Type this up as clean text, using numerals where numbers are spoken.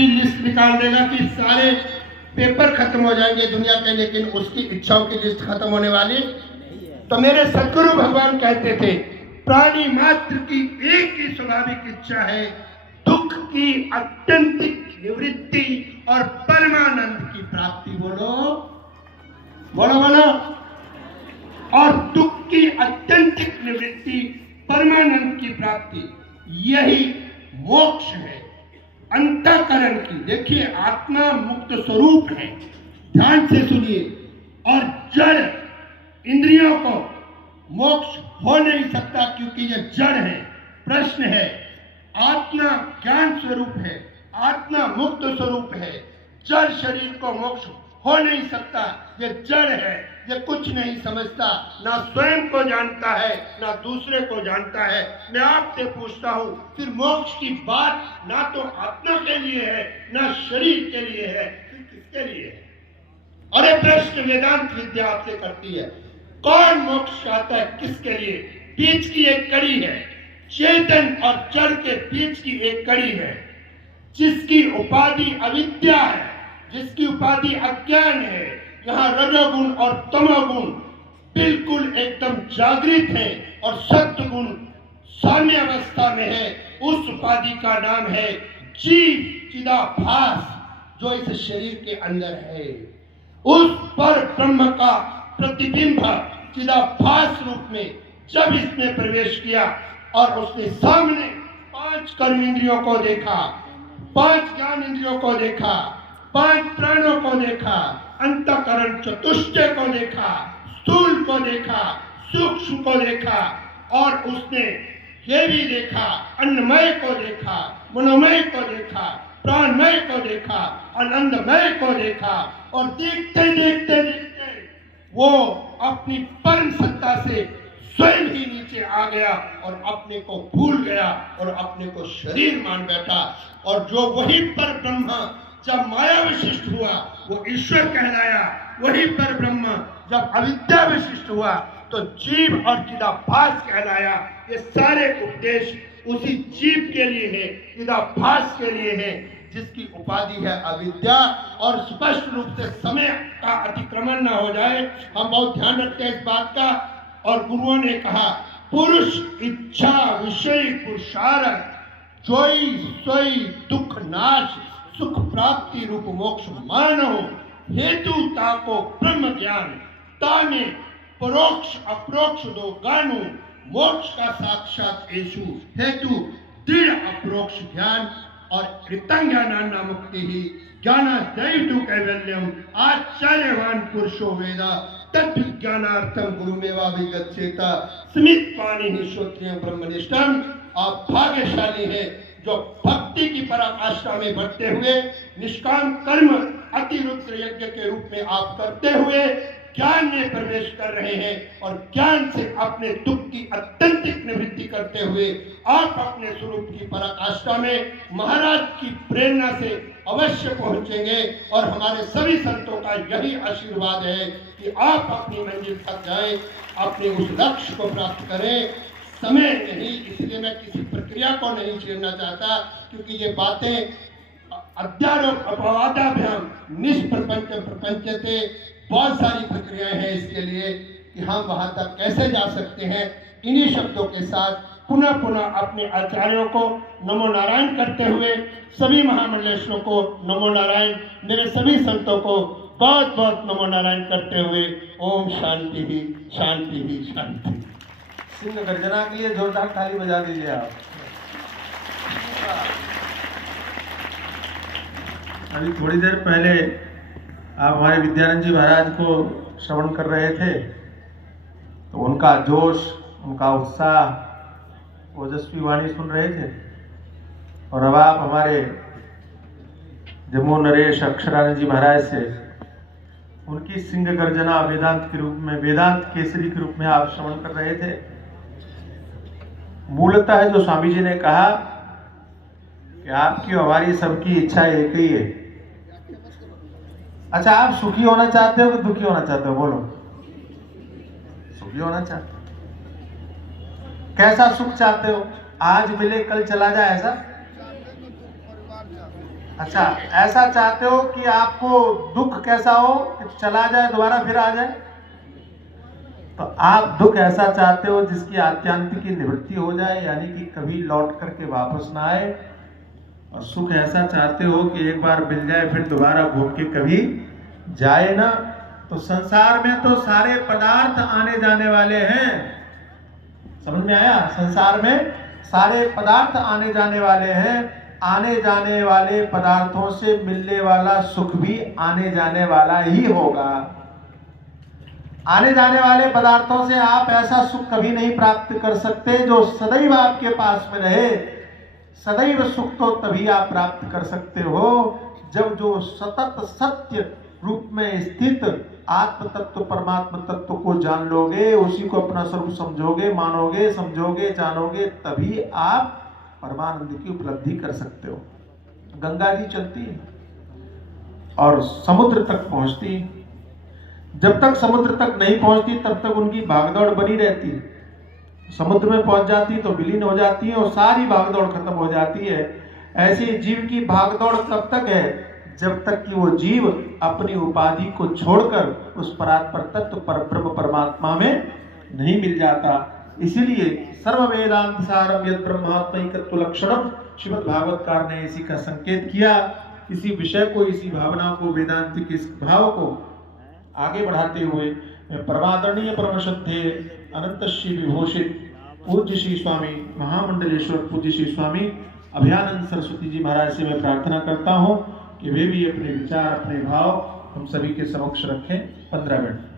भी लिस्ट निकाल देगा कि सारे पेपर खत्म हो जाएंगे दुनिया के, लेकिन उसकी इच्छाओं की लिस्ट खत्म होने वाली। तो मेरे सदगुरु भगवान कहते थे प्राणी मात्र की एक ही स्वाभाविक इच्छा है, दुख की अत्यंतिक निवृत्ति और परमानंद की प्राप्ति। बोलो बोलो बोलो। और दुख की अत्यंतिक निवृत्ति, परमानंद की प्राप्ति, यही मोक्ष है अंतःकरण की। देखिए आत्मा मुक्त स्वरूप है, ध्यान से सुनिए। और जड़ इंद्रियों को मोक्ष हो नहीं सकता क्योंकि यह जड़ है। प्रश्न है, आत्मा ज्ञान स्वरूप है, आत्मा मुक्त स्वरूप है, जड़ शरीर को मोक्ष हो नहीं सकता। ये जड़ है, ये कुछ नहीं समझता, ना स्वयं को जानता है ना दूसरे को जानता है। मैं आपसे पूछता हूँ, फिर मोक्ष की बात ना तो आत्मा के लिए है ना शरीर के लिए है, फिर किसके लिए है? अरे प्रश्न वेदांत विद्या आपसे करती है, कौन मोक्ष चाहता है, किसके लिए? बीच की एक कड़ी है, चेतन और जड़ के बीच की एक कड़ी है, जिसकी उपाधि अविद्या है, जिसकी उपाधि अज्ञान है। यहाँ रजोगुण और तमोगुण बिल्कुल एकदम जागृत है और सत्वगुण साम्य अवस्था में है। उस उपाधि का नाम है जीव चिदाभास, जो इस शरीर के अंदर है। उस पर ब्रह्म का प्रतिबिंब चिदाभास रूप में जब इसने प्रवेश किया और उसने सामने 5 कर्म इंद्रियों को देखा, 5 ज्ञान इंद्रियों को देखा, 5 प्राणों को देखा, अंतःकरण चतुष्टय को देखा, स्थूल को देखा, सूक्ष्म को देखा, और उसने ये भी देखा, अन्नमय को देखा, मनोमय को देखा, प्राणमय को देखा, आनंदमय को देखा। और देखते देखते देखते वो अपनी परम सत्ता से स्वयं ही नीचे आ गया और अपने को भूल गया और अपने को शरीर मान बैठा। और जो वही पर ब्रह्म जब माया विशिष्ट हुआ वो ईश्वर कहलाया, वही पर ब्रह्म जब अविद्या विशिष्ट हुआ तो जीव और चिदाभास कहलाया। ये सारे उपदेश उसी जीव के लिए है, चिदाभास के लिए है, जिसकी उपाधि है अविद्या। और स्पष्ट रूप से समय का अतिक्रमण न हो जाए, हम बहुत ध्यान रखते हैं इस बात का। और गुरुओं ने कहा पुरुष इच्छा विषय पुरुषार्थ, जोई सोई दुख नाश, सुख प्राप्ति रूप मोक्ष मानो, हेतु ताको ब्रह्म ज्ञान, ताने परोक्ष अप्रोक्ष दो गानु, मोक्ष का साक्षात येषु हेतु दृढ़ अप्रोक्ष ज्ञान और कृतज्ञाना मुक्ति ही ज्ञान दैतु कैवल्यम आचार्यवान पुरुषो वेदा तद्विज्ञानार्थम गुरुमेवाभिगच्छेता स्मित पाणि ही श्रोत्रियं ब्रह्मनिष्ठम। आप भाग्यशाली हैं जो भक्ति की पराकाष्ठा में बढ़ते हुए निष्काम कर्म अतिरुद्र यज्ञ के रूप में आप करते हुए ज्ञान में प्रवेश कर रहे हैं और ज्ञान से अपने दुख की अत्यंतिक निवृत्ति करते हुए आप अपने स्वरूप की पराकाष्ठा में महाराज की प्रेरणा से अवश्य पहुंचेंगे। और हमारे सभी संतों का यही आशीर्वाद है कि आप अपनी मंजिल तक जाएं, अपने उस लक्ष्य को प्राप्त करें। समय नहीं, इसलिए मैं किसी प्रक्रिया को नहीं छेड़ना चाहता, क्योंकि ये बातें अध्यारोप अपवादाभ्याम निष्प्रपंच प्रपंचते, बहुत सारी प्रक्रियाएं हैं इसके लिए कि हम वहां तक कैसे जा सकते हैं। इन्हीं शब्दों के साथ पुनः पुनः अपने आचार्यों को नमो नारायण करते हुए, सभी महामंडलेश्वरों को नमो नारायण, मेरे सभी संतों को बहुत बहुत नमो नारायण करते हुए ओम शांति ही शांति ही शांति। सिंह गर्जना के लिए जोरदार ताली बजा दीजिए आप। अभी थोड़ी देर पहले आप हमारे विद्यानंद जी महाराज को श्रवण कर रहे थे, तो उनका जोश, उनका उत्साह, ओजस्वी वाणी सुन रहे थे। और अब आप हमारे जम्मू नरेश अक्षरानंद जी महाराज से उनकी सिंह गर्जना वेदांत के रूप में, वेदांत केसरी के रूप में आप श्रवण कर रहे थे। मूलतः जो स्वामी जी ने कहा कि आपकी हमारी सबकी इच्छा एक ही है। अच्छा, आप सुखी होना चाहते हो कि दुखी होना चाहते हो? बोलो। सुखी होना चाहते हो। कैसा सुख चाहते हो? आज मिले कल चला जाए ऐसा? अच्छा, ऐसा चाहते हो कि आपको दुख कैसा हो कि चला जाए दोबारा फिर आ जाए? तो आप दुख ऐसा चाहते हो जिसकी आत्यांतिक की निवृत्ति हो जाए, यानी कि कभी लौट करके वापस ना आए। और सुख ऐसा चाहते हो कि एक बार मिल जाए फिर दोबारा घूम के कभी जाए ना। तो संसार में तो सारे पदार्थ आने जाने वाले हैं, समझ में आया? संसार में सारे पदार्थ आने जाने वाले हैं। आने जाने वाले पदार्थों से मिलने वाला सुख भी आने जाने वाला ही होगा। आने जाने वाले पदार्थों से आप ऐसा सुख कभी नहीं प्राप्त कर सकते जो सदैव आपके पास में रहे। सदैव सुख तो तभी आप प्राप्त कर सकते हो जब जो सतत सत्य रूप में स्थित आत्म तत्व परमात्मा तत्व को जान लोगे, उसी को अपना स्वरूप समझोगे, मानोगे, समझोगे, जानोगे, तभी आप परमानंद की उपलब्धि कर सकते हो। गंगा जी चलती है और समुद्र तक पहुंचती। जब तक समुद्र तक नहीं पहुंचती तब तक उनकी भागदौड़ बनी रहती। समुद्र में पहुंच जाती तो विलीन हो जाती है और सारी भागदौड़ खत्म हो जाती है। ऐसे जीव की भागदौड़ तब तक है जब तक कि वो जीव अपनी उपाधि को छोड़कर उस परात्पर तत्व पर ब्रह्म परमात्मा में नहीं मिल जाता। इसीलिए सर्व वेदांत सारम यद ब्रह्मात्मैकत्व लक्षणम, श्रीमद् भागवतकार ने इसी का संकेत किया। इसी विषय को, इसी भावना को, वेदांत के इस भाव को आगे बढ़ाते हुए परमादरणीय परमश्रद्धेय अनंत श्री विभूषित पूज्य श्री स्वामी महामंडलेश्वर पूज्य श्री स्वामी अभयानंद सरस्वती जी महाराज से मैं प्रार्थना करता हूँ कि वे भी अपने विचार, अपने भाव हम सभी के समक्ष रखें। 15 मिनट।